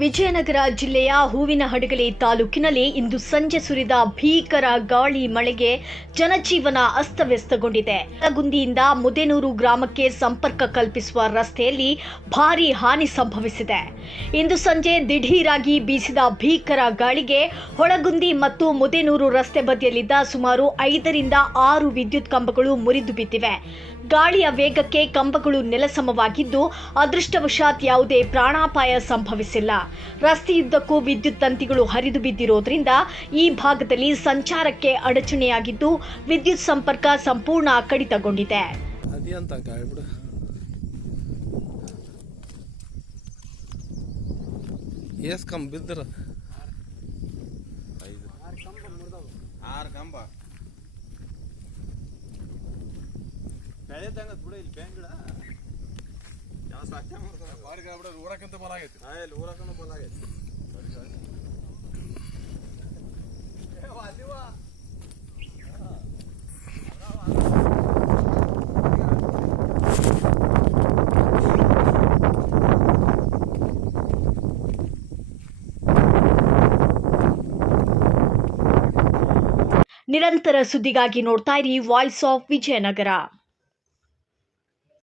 ವಿಜಯನಗರ ಜಿಲ್ಲೆಯ ಹೂವಿನಹಡಗಲಿ ತಾಲೂಕಿನಲ್ಲಿ ಇಂದು ಸಂಜೆ ಸುರಿದ ಭೀಕರ ಗಾಳಿ ಮಳೆಗೆ ಜನಜೀವನ ಅಸ್ತವ್ಯಸ್ತಗೊಂಡಿದೆ. ಗುಂದಿಯಿಂದ ಮುದೇನೂರು ಗ್ರಾಮಕ್ಕೆ ಸಂಪರ್ಕ ಕಲ್ಪಿಸುವ ರಸ್ತೆಯಲ್ಲಿ ಭಾರೀ ಹಾನಿ ಸಂಭವಿಸಿದೆ. ಇಂದು ಸಂಜೆ ದಿಢೀರಾಗಿ ಬೀಸಿದ ಭೀಕರ ಗಾಳಿಗೆ ಹೊಳಗುಂದಿ ಮತ್ತು ಮುದೇನೂರು ರಸ್ತೆ ಬದಿಯಲ್ಲಿದ್ದ ಸುಮಾರು 5 ರಿಂದ 6 ವಿದ್ಯುತ್ ಕಂಬಗಳು ಮುರಿದು ಬಿದ್ದಿವೆ. ಗಾಳಿಯ ವೇಗಕ್ಕೆ ಕಂಬಗಳು ನೆಲಸಮವಾಗಿದ್ದು, ಅದೃಷ್ಟವಶಾತ್ ಯಾವುದೇ ಪ್ರಾಣಾಪಾಯ ಸಂಭವಿಸಿಲ್ಲ. ರಸ್ತೆಯುದ್ದಕ್ಕೂ ವಿದ್ಯುತ್ ತಂತಿಗಳು ಹರಿದು ಬಿದ್ದಿರೋದ್ರಿಂದ ಈ ಭಾಗದಲ್ಲಿ ಸಂಚಾರಕ್ಕೆ ಅಡಚಣೆಯಾಗಿದ್ದು, ವಿದ್ಯುತ್ ಸಂಪರ್ಕ ಸಂಪೂರ್ಣ ಕಡಿತಗೊಂಡಿದೆ. ಊರಕ್ಕಿಂತ ಬಲ ಆಗೈತಿ. ಊರಕ್ಕೂ ಬಲ ಆಗೈತಿ. ನಿರಂತರ ಸುದ್ದಿಗಾಗಿ ನೋಡ್ತಾ ಇರಿ ವಾಯ್ಸ್ ಆಫ್ ವಿಜಯನಗರ.